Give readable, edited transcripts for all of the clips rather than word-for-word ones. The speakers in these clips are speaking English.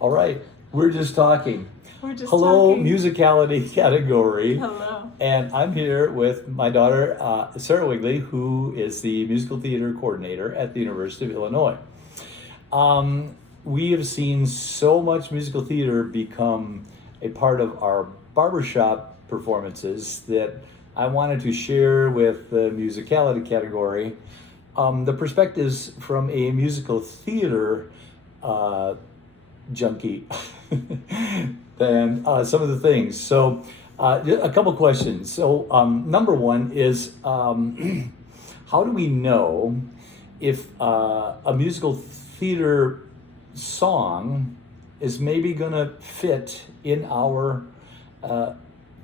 All right, we're just talking. We're just Hello, talking. musicality category. Hello. And I'm here with my daughter, Sarah Wigley, who is the musical theater coordinator at the University of Illinois. We have seen so much musical theater become a part of our barbershop performances that I wanted to share with the musicality category the perspectives from a musical theater junkie than some of the things. So, a couple questions. So, number one is how do we know if a musical theater song is maybe going to fit in our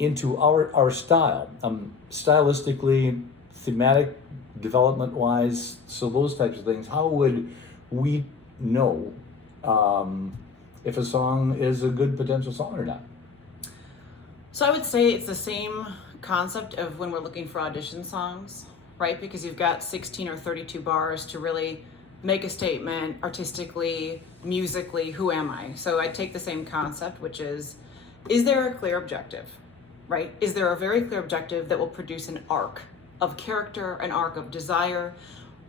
into our style, stylistically, thematic, development wise, so those types of things? How would we know if a song is a good potential song or not? So I would say it's the same concept of when we're looking for audition songs, right? Because you've got 16 or 32 bars to really make a statement artistically, musically, who am I? So I take the same concept, which is there a clear objective, right? Is there a very clear objective that will produce an arc of character, an arc of desire?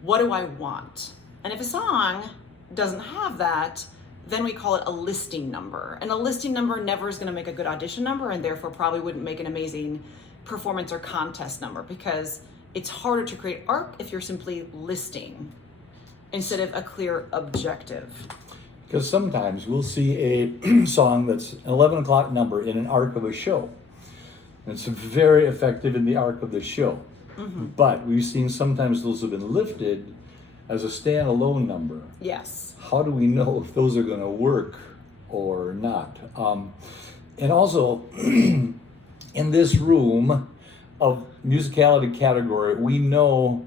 What do I want? And if a song doesn't have that, then we call it a listing number. And a listing number never is going to make a good audition number, and therefore probably wouldn't make an amazing performance or contest number, because it's harder to create arc if you're simply listing instead of a clear objective. Because sometimes we'll see a song that's an 11 o'clock number in an arc of a show. And it's very effective in the arc of the show. Mm-hmm. But we've seen sometimes those have been lifted as a standalone number. Yes. How do we know if those are going to work or not? And also, in this room of musicality category, we know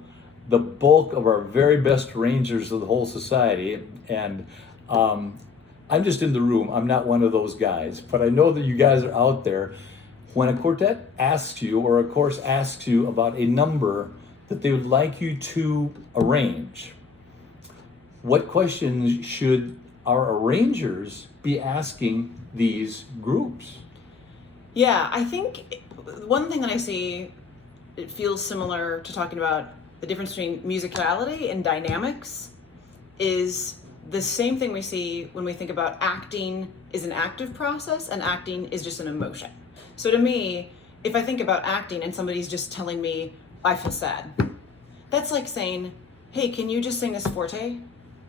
the bulk of our very best arrangers of the whole society. And I'm just in the room. I'm not one of those guys. But I know that you guys are out there. When a quartet asks you, or a course asks you about a number that they would like you to arrange, what questions should our arrangers be asking these groups? Yeah, I think one thing that I see, it feels similar to talking about the difference between musicality and dynamics, is the same thing we see when we think about acting is an active process and acting is just an emotion. So to me, if I think about acting and somebody's just telling me, I feel sad, that's like saying, hey, can you just sing this forte?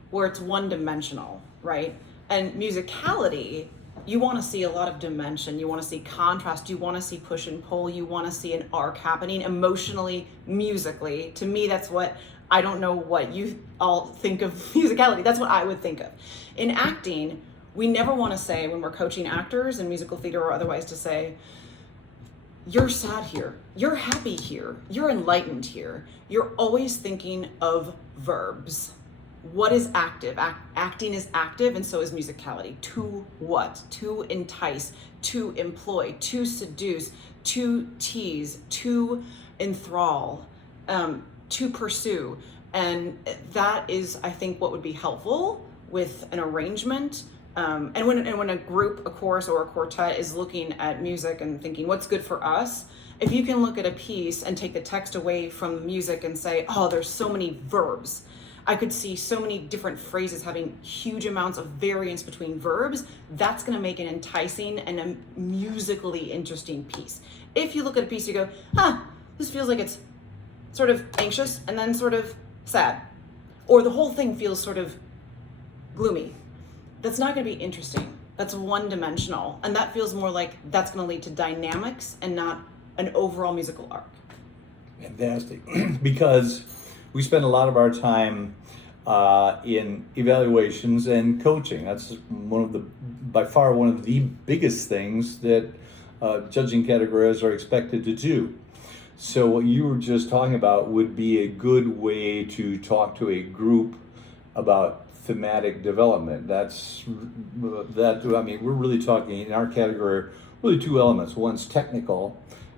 Where it's one dimensional, right? And musicality, you want to see a lot of dimension. You want to see contrast. You want to see push and pull. You want to see an arc happening emotionally, musically. To me, that's what, I don't know what you all think of musicality. That's what I would think of. In acting, we never want to say, when we're coaching actors in musical theater or otherwise, to say, you're sad here, you're happy here, you're enlightened here. You're always thinking of verbs. What is active? Acting is active, and so is musicality. To what? To entice, to employ, to seduce, to tease, to enthrall, to pursue. And that is, I think, what would be helpful with an arrangement. And when a group, a chorus, or a quartet is looking at music and thinking, what's good for us? If you can look at a piece and take the text away from the music and say, oh, there's so many verbs. I could see so many different phrases having huge amounts of variance between verbs. That's going to make an enticing and a musically interesting piece. If you look at a piece, you go, this feels like it's sort of anxious and then sort of sad. Or the whole thing feels sort of gloomy. That's not going to be interesting. That's one dimensional. And that feels more like that's going to lead to dynamics and not an overall musical arc. Fantastic. Because we spend a lot of our time in evaluations and coaching. That's by far one of the biggest things that judging categories are expected to do. So what you were just talking about would be a good way to talk to a group about thematic development. I mean, we're really talking in our category really two elements. One's technical,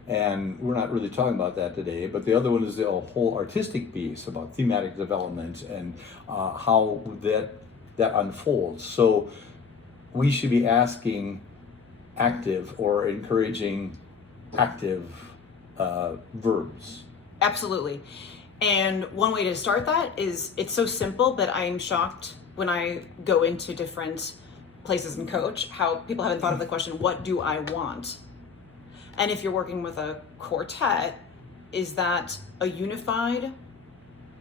and we're not really talking about that today, but the other one is the whole artistic piece about thematic development and how that unfolds. So we should be asking active or encouraging active verbs. Absolutely. And one way to start that is, it's so simple, but I am shocked when I go into different places and coach how people haven't thought of the question, what do I want? And if you're working with a quartet, is that a unified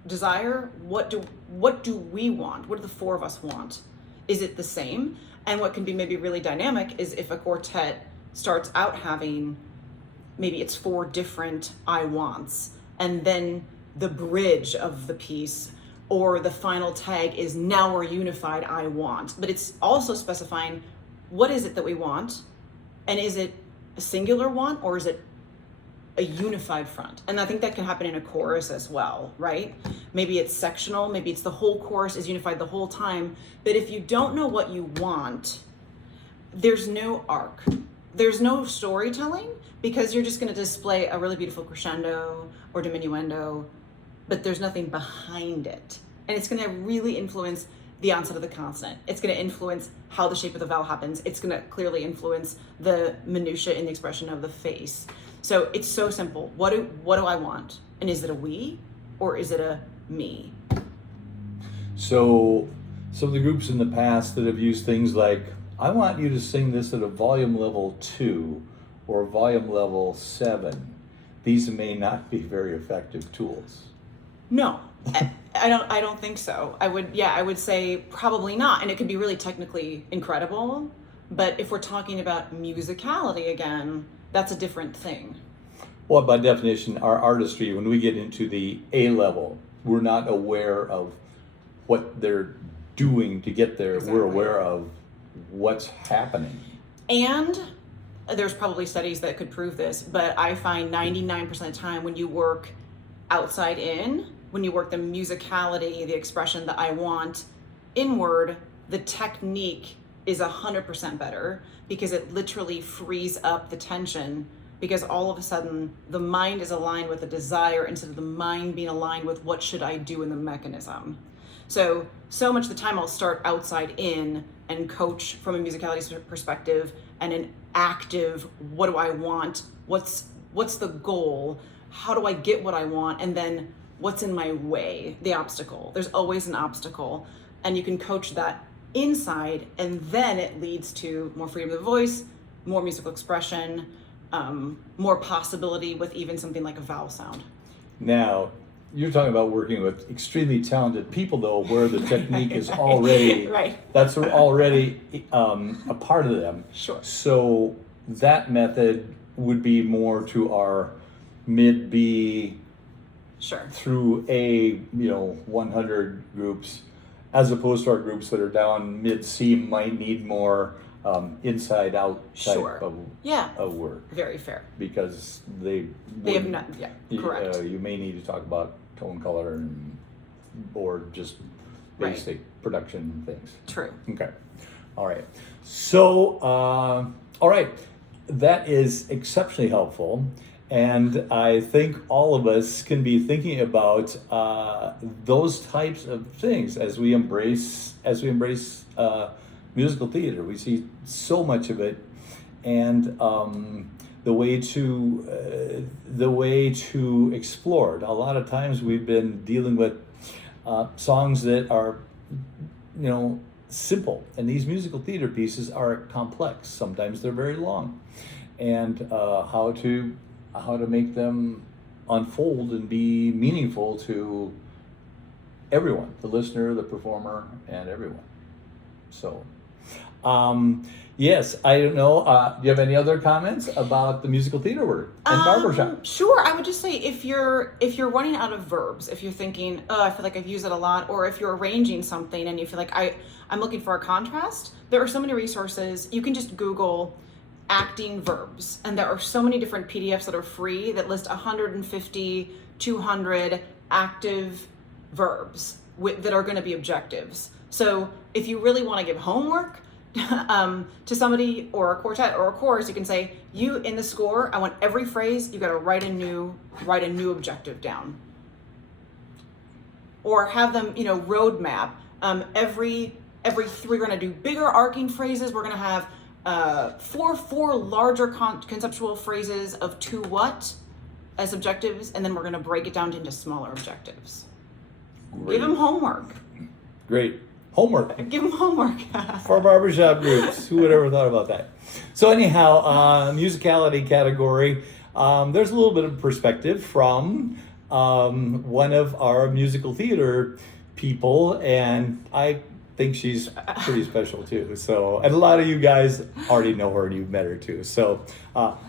desire? What do we want? What do the four of us want? Is it the same? And what can be maybe really dynamic is if a quartet starts out having, maybe it's 4 different I wants, and then the bridge of the piece or the final tag is now we're unified I want. But it's also specifying what is it that we want, and is it a singular want or is it a unified front? And I think that can happen in a chorus as well, right? Maybe it's sectional, maybe it's the whole chorus is unified the whole time. But if you don't know what you want, there's no arc. There's no storytelling, because you're just going to display a really beautiful crescendo or diminuendo, but there's nothing behind it. And it's going to really influence the onset of the consonant. It's going to influence how the shape of the vowel happens. It's going to clearly influence the minutia in the expression of the face. So it's so simple. What do I want? And is it a we or is it a me? So some of the groups in the past that have used things like, I want you to sing this at a volume level 2 or volume level 7, these may not be very effective tools. No, I don't think so. I would say probably not. And it could be really technically incredible, but if we're talking about musicality again, that's a different thing. Well, by definition, our artistry, when we get into the A level, we're not aware of what they're doing to get there. Exactly. We're aware of what's happening. And there's probably studies that could prove this, but I find 99% of the time when you work outside in, when you work the musicality, the expression that I want inward, the technique is 100% better, because it literally frees up the tension, because all of a sudden the mind is aligned with the desire instead of the mind being aligned with what should I do in the mechanism. So much of the time I'll start outside in and coach from a musicality perspective and an active, what do I want? What's the goal? How do I get what I want? And then what's in my way, the obstacle. There's always an obstacle, and you can coach that inside, and then it leads to more freedom of the voice, more musical expression, more possibility with even something like a vowel sound. Now, you're talking about working with extremely talented people, though, where the technique is already right. That's already a part of them. Sure. So that method would be more to our mid B Sure. through A, 100 groups, as opposed to our groups that are down mid C might need more inside out type Sure. of work. Very fair. Because they have not, correct. You may need to talk about tone, color, or just basic production things. True. Okay. All right. So, all right. That is exceptionally helpful. And I think all of us can be thinking about those types of things as we embrace musical theater. We see so much of it, and the way to explore it. A lot of times we've been dealing with songs that are, simple, and these musical theater pieces are complex. Sometimes they're very long, and how to make them unfold and be meaningful to everyone, the listener, the performer, and everyone. So, yes, I don't know. Do you have any other comments about the musical theater work and barbershop? Sure. I would just say if you're running out of verbs, if you're thinking, oh, I feel like I've used it a lot, or if you're arranging something and you feel like I'm looking for a contrast, there are so many resources. You can just Google acting verbs, and there are so many different PDFs that are free that list 150, 200 active verbs that are going to be objectives. So if you really want to give homework to somebody or a quartet or a chorus, you can say, you in the score, I want every phrase, you got to write a new objective down, or have them roadmap every we're going to do bigger arcing phrases. We're going to have four larger conceptual phrases of to what as objectives, and then we're going to break it down into smaller objectives. Great. Give them homework. Great. Homework. Give them homework. For barbershop groups. Who would ever thought about that? So anyhow, musicality category, there's a little bit of perspective from one of our musical theater people, and I think she's pretty special too. So, and a lot of you guys already know her and you've met her too. So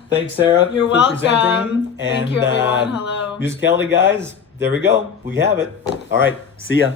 thanks, Sarah. You're for welcome. Presenting. Thank you, everyone. Hello. Musicality guys, there we go. We have it. All right. See ya.